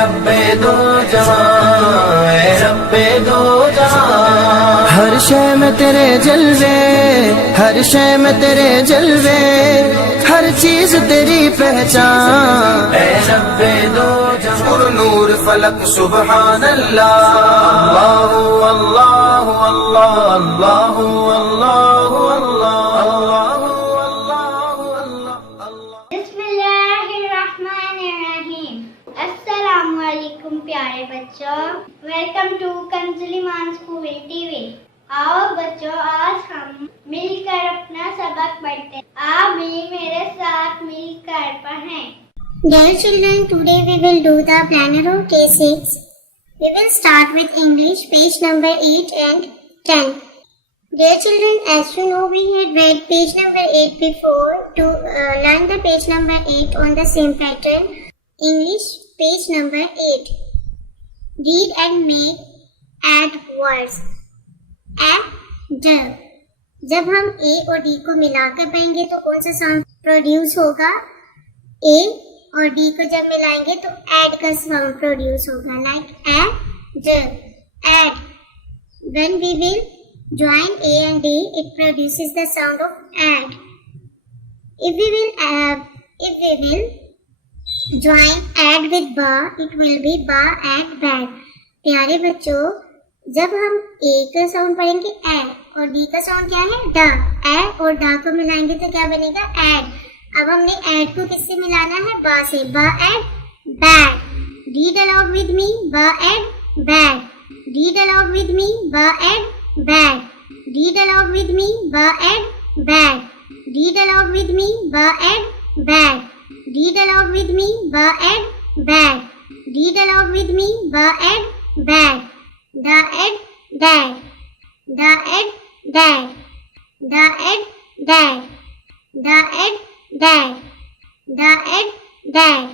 रब्बे दो जहां, ए रब्बे दो जहां। हर शय में तेरे जलवे, हर शय में तेरे जलवे, हर चीज तेरी पहचान, ए रब्बे दो जहां। नूर फलक सुबहान अल्लाह, अल्लाह अल्लाह अल्लाह अल्लाह अल्लाह अल्लाह अल्लाह। बिस्मिल्लाहिर्रहमानिर्रहीम। अस्सलामुअलैकुम प्यारे बच्चों, welcome to Kanzul Iman school TV. आओ बच्चों, आज हम मिलकर अपना सबक पढ़ते हैं। आप भी मेरे साथ मिलकर पढ़ें। Dear children, today we will do the planner of day 6. We will start with English, page number 8 and 10. Dear children, as you know, we had read page number 8 before. To learn the page number 8 on the same pattern, English, page number 8. Read and make add words. Add. जब हम A और D को मिलाकर पढ़ेंगे तो कौन सा sound produce होगा? A और D को जब मिलाएंगे तो add का साउंड प्रोड्यूस होगा, like add. When we will join A and D, it produces the sound of add. If we will join add with ba, it will be ba add bag. प्यारे बच्चों, जब हम A का sound पढ़ेंगे a और D का sound क्या है? ड. a और ड को मिलाएंगे तो क्या बनेगा? add. अब हमने add को किससे मिलाना है? बा से. बा add bag. Read aloud with me. बा add bag. Read aloud with me. बा add bag. Read aloud with me. Ba add bag. Read aloud with me. Ba add bag. Read aloud with me. Ba add bag. Read aloud with me. Ba add bag. Da add dad. Da add dad. Da add dad. Da add dad. Da add dad.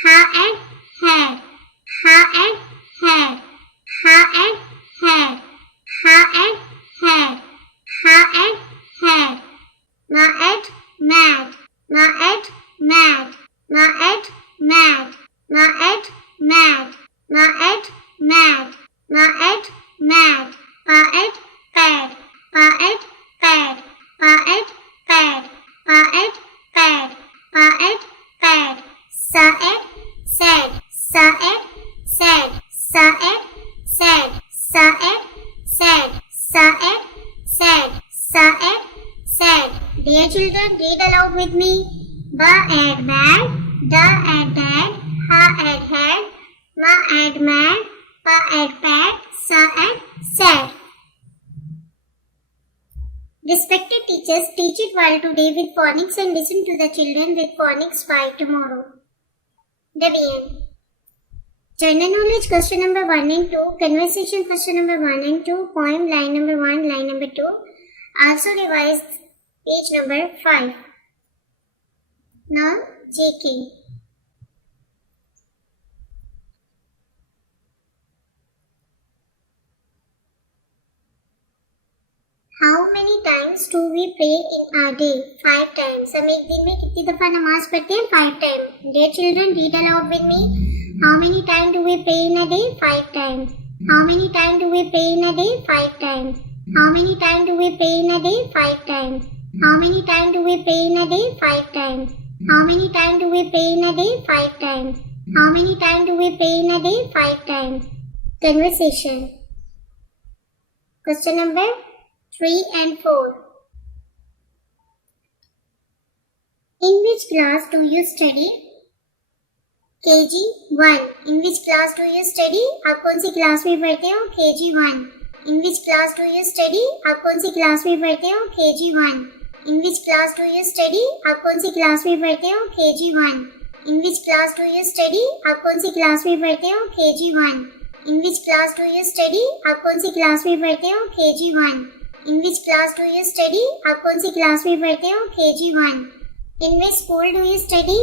Ha add had. Ha add had. Ha add had. Ha add had. Ha add had. Ma add mad. Ma add mad. Ma add mad. Ma add mad. Ma add mad. Ma add mad. Pa add pad. Pa add pad. Pa add pad. Pa add pad. Pa add pad. Sa add sad. Sa add sad. Sa add sad. Sa add sad. Sa add sad. Sa add sad. Dear children, read aloud with me. Ba add bad. Da add dad. Ha add had. Ma add mad. Pa add pad. Sa add sad. Respected teachers, teach it while today with phonics and listen to the children with phonics by tomorrow. Debian. General knowledge question number 1 and 2, conversation question number 1 and 2, poem line number 1, line number 2. Also revise page number 5. Now JK. How many times do we pray in a day? 5 times. हम एक दिन में कितनी दफा नमाज पढ़ते हैं? 5 times. Dear children, read aloud with me. How many times do we pray in a day? 5 times. How many times do we pray in a day? 5 times. How many times do we pray in a day? 5 times. How many times do we pray in a day? 5 times. How many times do we pray in a day? 5 times. How many times do we pray in a day? 5 times. Conversation. Question number 3 and 4. In which class do you study? KG 1. In which class do you study? आप कौन सी class में पढ़ते हो? KG 1. In which class do you study? आप कौन सी class में पढ़ते हो? KG 1. In which class do you study? आप कौन सी क्लास में पढ़ते हो? KG 1. In which class do you study? आप कौन सी क्लास में पढ़ते हो? KG 1. In which class do you study? आप कौन सी क्लास में पढ़ते हो? KG 1. In which class do you study? आप कौन सी क्लास में पढ़ते हो? KG 1. In which school do you study?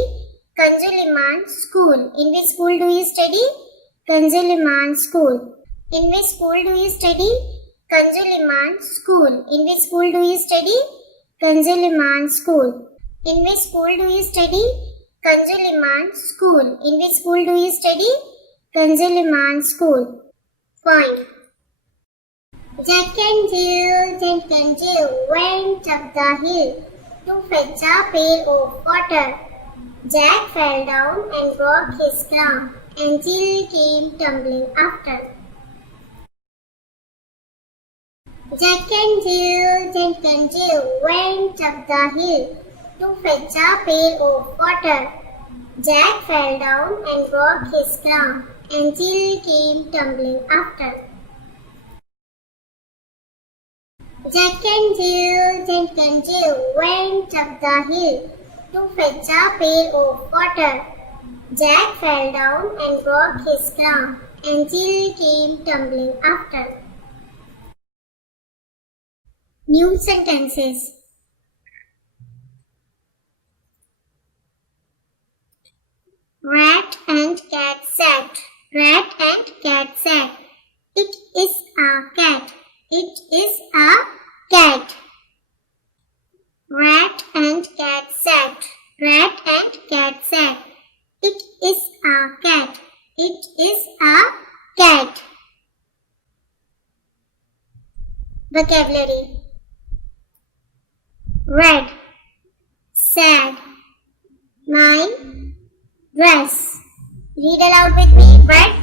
Kanzul Iman School. In which school do you study? Kanzul Iman School. In which school do you study? Kanzul Iman School. In which school do you study? Kanzul Iman School. In which school do you study? Kanzul Iman School. In which school do you study? Kanzil Iman School. Point. Jack and Jill went up the hill to fetch a pail of water. Jack fell down and broke his crown, and Jill came tumbling after. Jack and Jill went up the hill to fetch a pail of water. Jack fell down and broke his crown, and Jill came tumbling after. Jack and Jill went up the hill to fetch a pail of water. Jack fell down and broke his crown, and Jill came tumbling after. New sentences. Rat and cat sat. Rat and cat sat. It is a cat. It is a cat. Rat and cat sat. Rat and cat sat. It is a cat. It is a cat. Vocabulary. Red, sad, my dress. Read aloud with me. Red,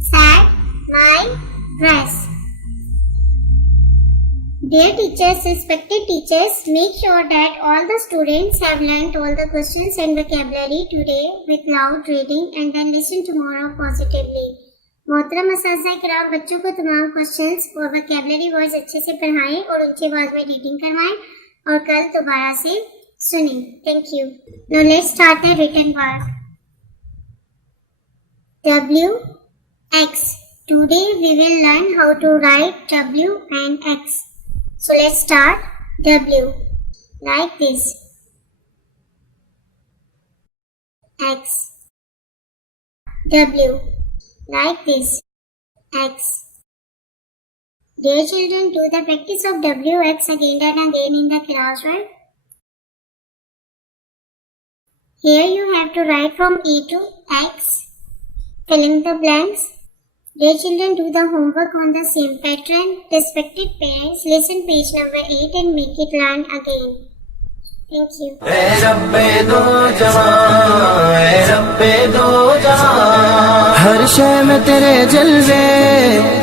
sad, my dress. Dear teachers, respected teachers, make sure that all the students have learnt all the questions and vocabulary today with loud reading and then listen tomorrow positively. मोहतरम असातिज़ा किराम, बच्चों को तमाम questions और vocabulary words अच्छे से पढ़ाएं और ऊंची आवाज में रीडिंग करवाएं और कल दोबारा से सुनें. Thank you. Now let's start the written work. W, X. Today we will learn how to write W and X. So let's start. W like this. X. W like this. X. Dear children, do the practice of W, X again and again in the classroom. Here you have to write from E to X, filling the blanks. Dear children, do the homework on the same pattern. Respected parents, listen page number 8 and make it learn again. Thank you. ए रब्बे दो जहां, ए रब्बे दो जहां, हर शय में तेरे जलवे,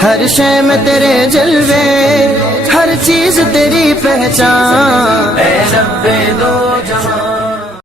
हर शय में तेरे जलवे, हर चीज तेरी पहचान. ए रब्बे दो जहां.